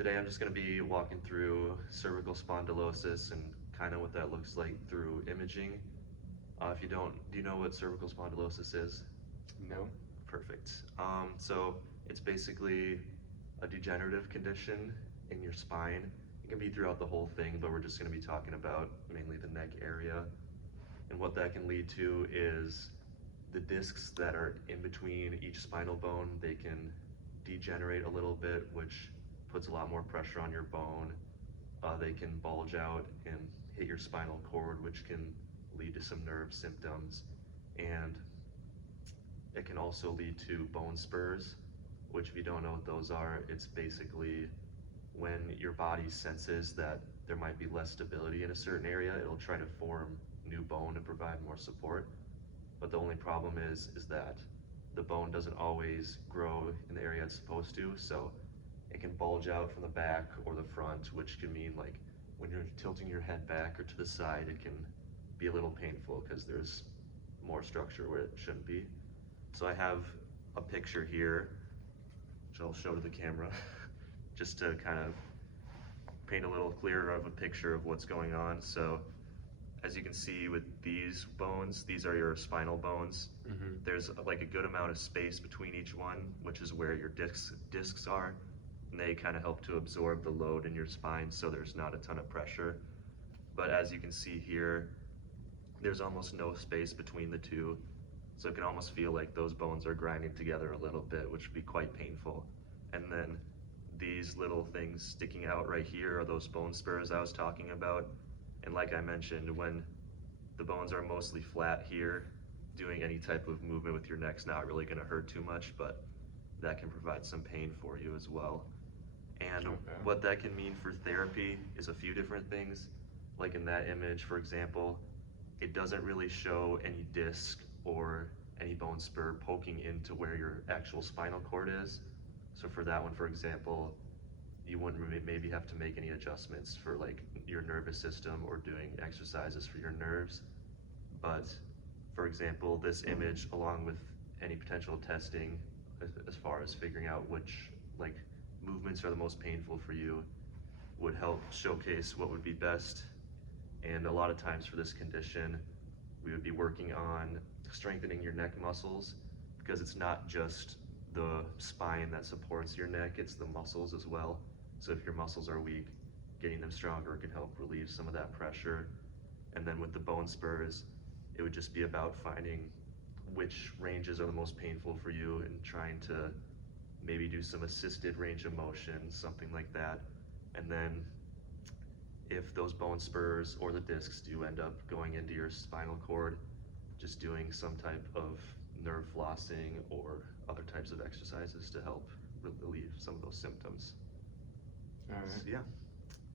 Today I'm just going to be walking through cervical spondylosis and kind of what that looks like through imaging. If you don't, do you know what cervical spondylosis is? No. Perfect. So it's basically a degenerative condition in your spine. It can be throughout the whole thing, but we're just going to be talking about mainly the neck area. And what that can lead to is the discs that are in between each spinal bone, they can degenerate a little bit, which puts a lot more pressure on your bone. They can bulge out and hit your spinal cord, which can lead to some nerve symptoms. And it can also lead to bone spurs, which if you don't know what those are, it's basically when your body senses that there might be less stability in a certain area, it'll try to form new bone to provide more support. But the only problem is that the bone doesn't always grow in the area it's supposed to, so it can bulge out from the back or the front, which can mean like when you're tilting your head back or to the side, it can be a little painful because there's more structure where it shouldn't be. So I have a picture here, which I'll show to the camera, just to kind of paint a little clearer of a picture of what's going on. So as you can see with these bones, these are your spinal bones. There's like a good amount of space between each one, which is where your discs are. And they kind of help to absorb the load in your spine so there's not a ton of pressure. But as you can see here, there's almost no space between the two. So it can almost feel like those bones are grinding together a little bit, which would be quite painful. And then these little things sticking out right here are those bone spurs I was talking about. And like I mentioned, when the bones are mostly flat here, doing any type of movement with your neck's not really going to hurt too much, but that can provide some pain for you as well. And Okay. what that can mean for therapy is a few different things. Like in that image, for example, it doesn't really show any disc or any bone spur poking into where your actual spinal cord is. So for that one, for example, you wouldn't maybe have to make any adjustments for like your nervous system or doing exercises for your nerves. But for example, this image, along with any potential testing as far as figuring out which like movements are the most painful for you, would help showcase what would be best. And a lot of times for this condition, we would be working on strengthening your neck muscles because it's not just the spine that supports your neck, it's the muscles as well. So if your muscles are weak, getting them stronger can help relieve some of that pressure. And then with the bone spurs, it would just be about finding which ranges are the most painful for you and trying to maybe do some assisted range of motion, something like that. And then if those bone spurs or the discs do end up going into your spinal cord, just doing some type of nerve flossing or other types of exercises to help relieve some of those symptoms. All So right. yeah.